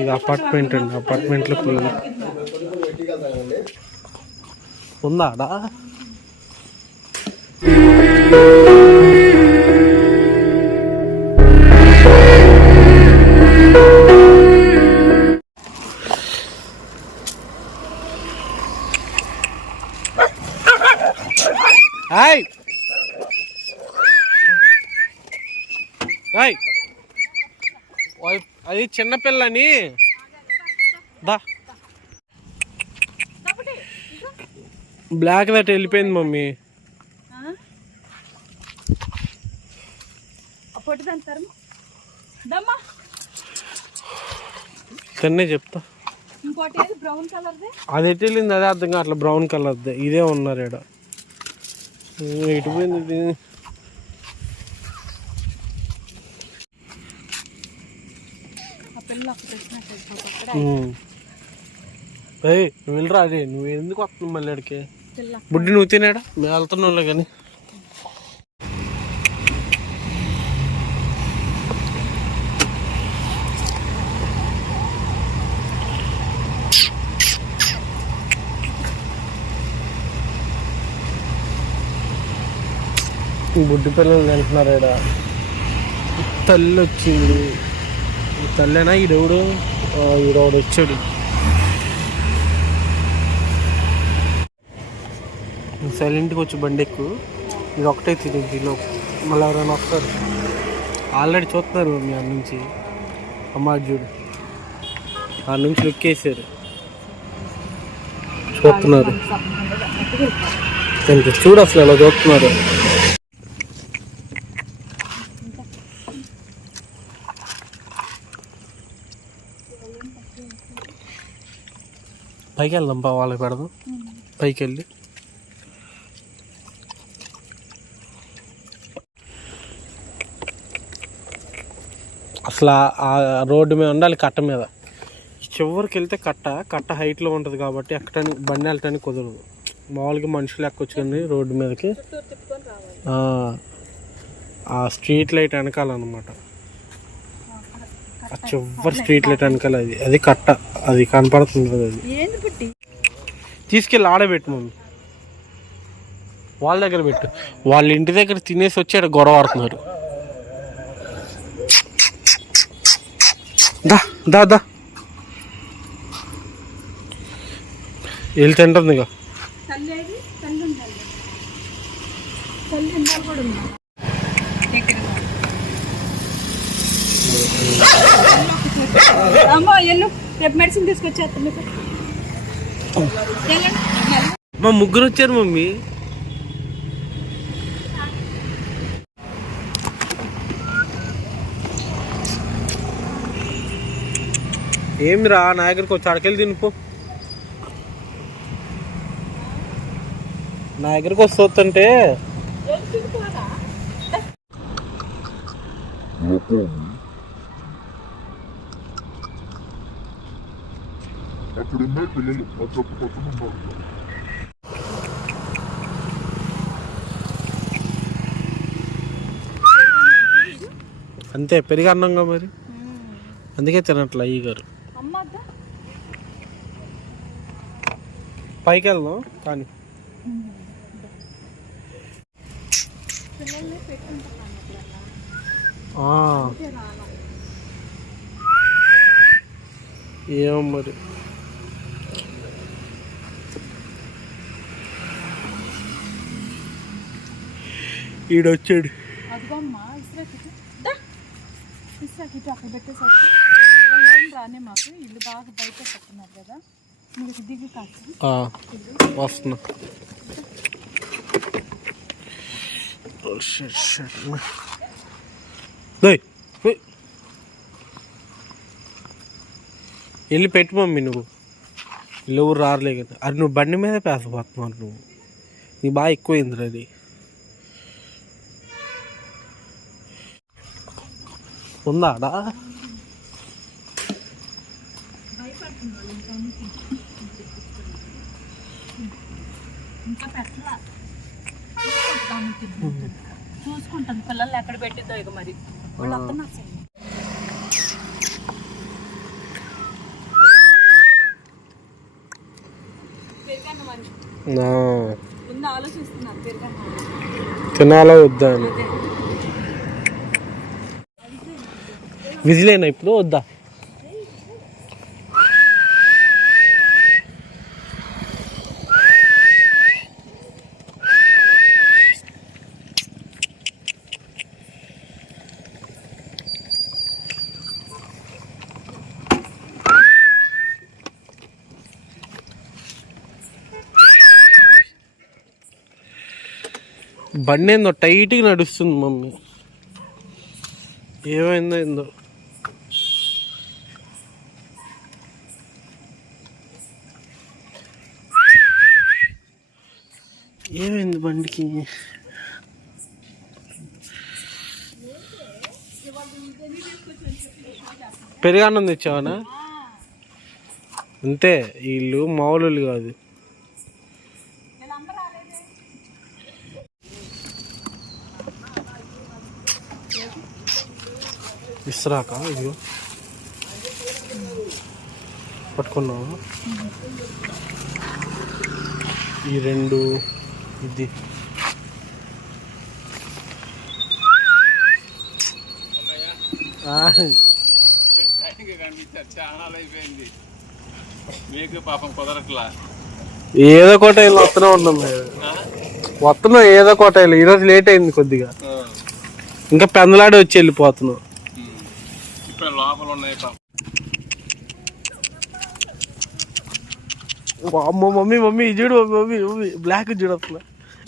ఇది అపార్ట్మెంట్ అండి. అపార్ట్మెంట్లో పిల్లలు. ఉందా అది చిన్నపిల్లని దా. బ్లాక్ దట్ వెళ్ళిపోయింది మమ్మీ. తిన్నే చెప్తా. అది ఎటు వెళ్ళింది? అదే అర్థం కావట్లేదు. బ్రౌన్ కలర్ది. ఇదే ఉన్నారు ఇక్కడ ఎటు పోయింది ఇది ఆ పిల్ల అక్కడ తెచ్చినట్టు అక్కడ ఉమ్. ఏయ్ నువ్వు వెళ్ళరా అదే? నువ్వు ఎందుకు వస్తున్నావు మళ్ళీ అడికి బుడ్డి నువ్వు తినాడా? మేము వెళ్తున్నాంలే కానీ. బుడ్డి పిల్లలు తింటున్నారు ఈడ తల్లి వచ్చింది. ఈ తల్లేనా ఈడెవడు ఆ, ఈడెవడు వచ్చాడు సైలెంట్గా వచ్చి బండి ఎక్కు ఇది ఒకటే తిరిగింది ఈలో మళ్ళీ ఎవరైనా వస్తారు ఆల్రెడీ చూస్తున్నారు మీ అన్న నుంచి అమ్మ చూడు ఆ నుంచి లొక్కేసారు చూస్తున్నారు చూడు అసలు ఎలా చూస్తున్నారు పైకి వెళ్దాం బా వాళ్ళకి పెడదాం. పైకి వెళ్ళి అసలు ఆ- రోడ్డు మీద ఉండాలి కట్ట మీద. చివరికి వెళ్తే కట్ట కట్ట హైట్లో ఉంటుంది కాబట్టి ఎక్కడానికి బండి వెళ్ళటానికి కుదరదు. మామూలుగా మనుషులు ఎక్కొచ్చు కానీ రోడ్డు మీదకి. ఆ, స్ట్రీట్ లైట్ వెనకాలన్నమాట. చివరి స్ట్రీట్ లైట్ వెనకాల అది. అది కట్ట. అది కనపడుతుంది కదా అది. తీసుకెళ్ళి ఆడబెట్టు మమ్మీ. వాళ్ళ దగ్గర పెట్టు. వాళ్ళ ఇంటి దగ్గర తినేసి వచ్చి ఆడ గొడవ ఆడుతున్నారు. దా దా దా. వెళ్ళి తింటుంది ఇక తల్లి ఏది తల్లి ఉండాలి తల్లి ఉండాలి కూడా ఉందా అమ్మో ఎల్లు రేపు మెడిసిన్ తీసుకొచ్చేస్తాను మీకు. వెళ్ళండి. మా ముగ్గురు వచ్చారు మమ్మీ. ఏమిరా నా దగ్గరికి వచ్చి అడకెళ్ళి తినిపో నా దగ్గరికి వస్తుంటే. అక్కడున్న పిల్లలు ఆ తప్పు పక్కన ఉన్నారు అంతే పెరిగి అన్నంగా మరి. అందుకే తినట్లే అయ్యి గారు. పైకి వెళ్దాం కానీ. ఏమో మరి ఈడొచ్చాడు అదిగో అమ్మా ఇసురాకి ఇటు. దా. ఇసురాకి ఇటు అక్కడ పెట్టేసరికి వాళ్ళు ఏం రానే మాకు ఇల్లు బాగా బయట పెట్టున్నారు కదా మీకు దిగు కాదు ఆ, వస్తున్నా. వెళ్ళి పెట్టు మమ్మీ నువ్వు. ఎవరు రారలే కదా. అది నువ్వు బండి మీద పేసపోతున్నావు నువ్వు. నీ బాగా ఎక్కువైందిరా అది. ఉందాడా చూసుకుంటాను పిల్లల్ని ఎక్కడ పెట్టిద్దో ఇక మరి వాళ్ళు తినాలో వద్దా అని. విజిలేనా ఇప్పుడు? వద్దా. బండి ఏందో టైట్గా నడుస్తుంది మమ్మీ. ఏమైందో ఏందో. ఏమైంది బండికి? పెరుగన్నం తెచ్చావనా? అంతే వీళ్ళు మామూలు కాదు. ఇస్రాక ఇదిగో. పట్టుకున్నావు? ఈ రెండు ఇది మీకు పాపం కుదరట్లా ఏదో కోటైలు వస్తూనే ఉన్నాం మేము. వస్తున్నాం ఏదో కోటైలు. ఈరోజు లేట్ అయింది కొద్దిగా. ఇంకా పెందలాడి వచ్చి వెళ్ళిపోతున్నాం. ఇప్పుడు లోపల ఉన్నాయి పాపం మమ్మీ మమ్మీ చూడు మమ్మీ మమ్మీ బ్లాక్ చూడొస్తున్నా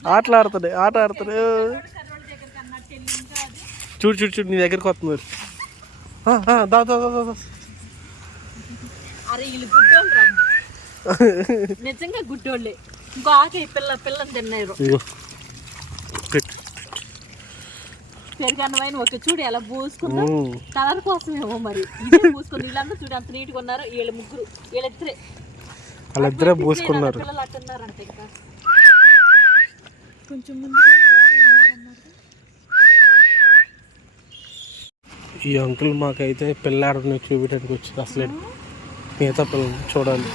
ఆటలు ఆడుతున్నాయి ఆట ఆడుతున్నాయి చూడు చూడు చూడు నీ దగ్గరికి ఆ, దా దా దా, దా నిజంగా గుడ్డోళ్ళే. ఇంకో ఆకే పిల్ల పిల్లని తిన్నారు ఇదిగో. పెట్టు. పెరుగన్నమైన ఒక చూడు ఎలా పూసుకున్నా. కలర్ కోసమేమో మరి. పూసుకుని వీళ్ళందరూ చూడు అంత నీట్గా ఉన్నారు. వీళ్ళ ముగ్గురు వీళ్ళిద్దరే. వాళ్ళిద్దరే పూసుకున్నారు. పిల్లలు అట్టున్నారంట ఇంకా. కొంచెం ముందుకు. ఈ అంకుల్ మాకైతే పిల్లాడిని చూపించడానికి వచ్చింది అసలు. మిగతా పిల్లలు చూడాలి.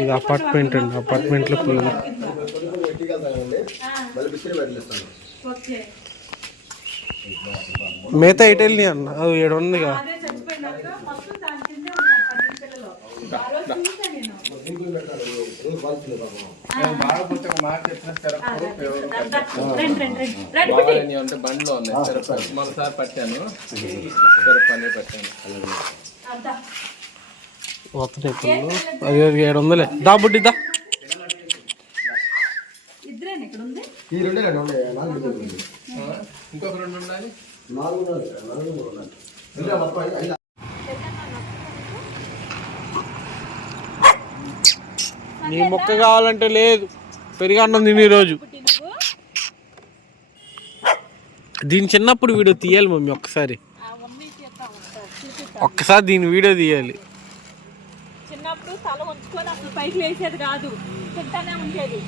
ఇది అపార్ట్మెంట్ అండి అపార్ట్మెంట్లో పిల్లలు మిగతా ఎటు వెళ్ళి అన్న అది ఏడు ఉందిగా అదే చచ్చిపోయినాక మొత్తం దాని కిందే ఉన్నారు పన్నెండు పిల్లలు. ఆ రోజు చూసా నేను. బాగా పుస్తకం మాట చెప్పిన రండి రండి రండి. రండి బాగాలని అంటే బండిలో ఉన్నాయి. సరే మొదటిసారి పట్టాను. సరే పని పట్టాను. అంతా వస్తున్నాయి పిల్లలు. అది అది ఏడు ఉందిలే దా బుడ్డి దా. ఇద్దరేనా ఇక్కడ ఉంది? ఈ రెండే రెండు. ఉన్నాయి. నాలుగు ఇంకొక రెండు ఉండాలి. నాలుగు ఉన్నాయి నాలుగు ఉన్నాయి. మొత్తం ఐదు- ఐదు నీ మొక్క కావాలంటే లేదు. పెరిగన్నం తిని ఈరోజు దీని చిన్నప్పుడు వీడియో తీయాలి మమ్మీ ఒక్కసారి. ఒక్కసారి దీని వీడియో తీయాలి. చిన్నప్పుడు తల ఉంచుకొని అసలు పైకి వేసేది కాదు. తింటానే ఉండేది.